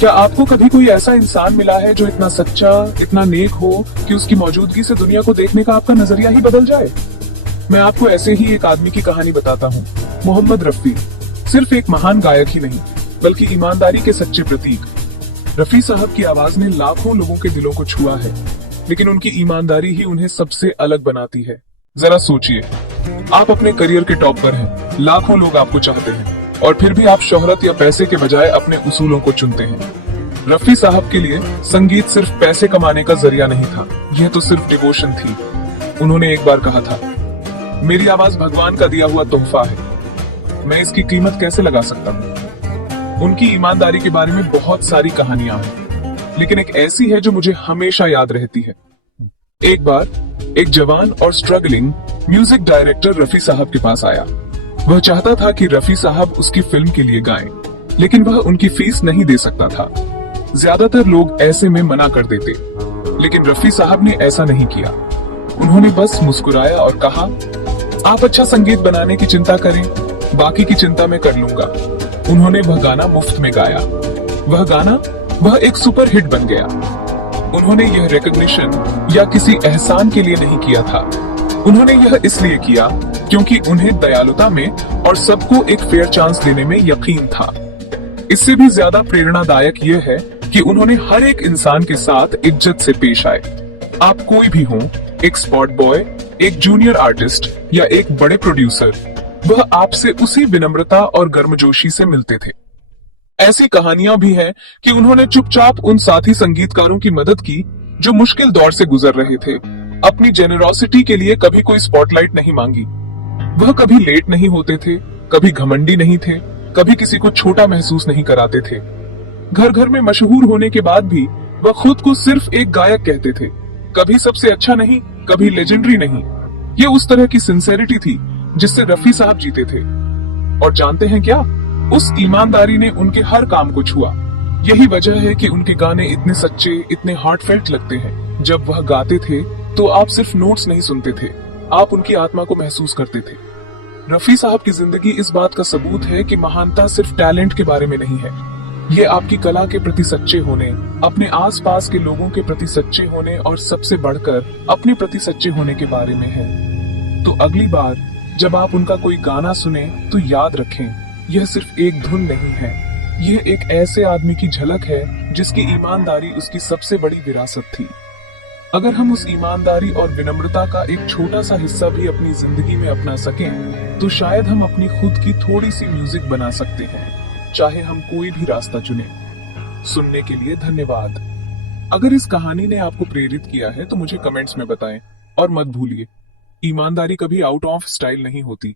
क्या आपको कभी कोई ऐसा इंसान मिला है जो इतना सच्चा, इतना नेक हो कि उसकी मौजूदगी से दुनिया को देखने का आपका नजरिया ही बदल जाए? मैं आपको ऐसे ही एक आदमी की कहानी बताता हूँ। मोहम्मद रफी सिर्फ एक महान गायक ही नहीं, बल्कि ईमानदारी के सच्चे प्रतीक। रफी साहब की आवाज ने लाखों लोगों के दिलों को छुआ है, लेकिन उनकी ईमानदारी ही उन्हें सबसे अलग बनाती है। जरा सोचिए, आप अपने करियर के टॉप पर हैं, लाखों लोग आपको चाहते हैं, और फिर भी आप शोहरत या पैसे के बजाय अपने उसूलों को चुनते हैं। रफी साहब के लिए संगीत सिर्फ पैसे कमाने का जरिया नहीं था, यह तो सिर्फ डिवोशन थी। उन्होंने एक बार कहा था, मेरी आवाज भगवान का दिया हुआ तोहफा है, मैं इसकी कीमत कैसे लगा सकता हूँ। उनकी ईमानदारी के बारे में बहुत सारी कहानियां हैं, लेकिन एक ऐसी है जो मुझे हमेशा याद रहती है। एक बार एक जवान और स्ट्रगलिंग म्यूजिक डायरेक्टर रफी साहब के पास आया। वह चाहता था कि रफी साहब उसकी फिल्म के लिए गाएं, लेकिन वह उनकी फीस नहीं दे सकता था। ज्यादातर लोग ऐसे में मना कर देते, लेकिन रफी साहब ने ऐसा नहीं किया। उन्होंने बस मुस्कुराया और कहा, आप अच्छा संगीत बनाने की चिंता करें, बाकी की चिंता मैं कर लूंगा। उन्होंने वह गाना मुफ्त में गाया। वह एक सुपर हिट बन गया। उन्होंने यह रिकॉग्निशन या किसी एहसान के लिए नहीं किया था। उन्होंने यह इसलिए किया क्योंकि उन्हें दयालुता में और सबको एक फेयर चांस देने में यकीन था। इससे भी ज्यादा प्रेरणादायक यह है कि उन्होंने हर एक इंसान के साथ इज्जत से पेश आए। आप कोई भी हो, एक स्पॉट बॉय, एक जूनियर आर्टिस्ट या एक बड़े प्रोड्यूसर, वह आपसे उसी विनम्रता और गर्मजोशी से मिलते थे। ऐसी कहानियां भी हैं कि उन्होंने चुपचाप उन साथी संगीतकारों की मदद की जो मुश्किल दौर से गुजर रहे थे। अपनी जेनरोसिटी के लिए कभी कोई स्पॉटलाइट नहीं मांगी। वह कभी लेट नहीं होते थे, कभी घमंडी नहीं थे, कभी किसी को छोटा महसूस नहीं कराते थे। घर घर में मशहूर होने के बाद भी वह खुद को सिर्फ एक गायक कहते थे। कभी सबसे अच्छा नहीं, कभी लेजेंडरी नहीं। ये उस तरह की सिंसेरिटी थी जिससे रफी साहब जीते थे। और जानते हैं क्या, उस ईमानदारी ने उनके हर काम को छुआ। यही वजह है कि उनके गाने इतने सच्चे, इतने हार्टफेल्ट लगते हैं। जब वह गाते थे तो आप सिर्फ नोट्स नहीं सुनते थे, आप उनकी आत्मा को महसूस करते थे। रफी साहब की जिंदगी इस बात का सबूत है कि महानता सिर्फ टैलेंट के बारे में नहीं है। ये आपकी कला के प्रति सच्चे होने, अपने आसपास के लोगों के प्रति सच्चे होने और सबसे बढ़कर अपने प्रति सच्चे होने के बारे में है। तो अगली बार जब आप उनका कोई गाना सुने तो याद रखें, यह सिर्फ एक धुन नहीं है, यह एक ऐसे आदमी की झलक है जिसकी ईमानदारी उसकी सबसे बड़ी विरासत थी। अगर हम उस ईमानदारी और विनम्रता का एक छोटा सा हिस्सा भी अपनी जिंदगी में अपना सकें, तो शायद हम अपनी खुद की थोड़ी सी म्यूजिक बना सकते हैं, चाहे हम कोई भी रास्ता चुने। सुनने के लिए धन्यवाद। अगर इस कहानी ने आपको प्रेरित किया है तो मुझे कमेंट्स में बताएं, और मत भूलिए, ईमानदारी कभी आउट ऑफ स्टाइल नहीं होती।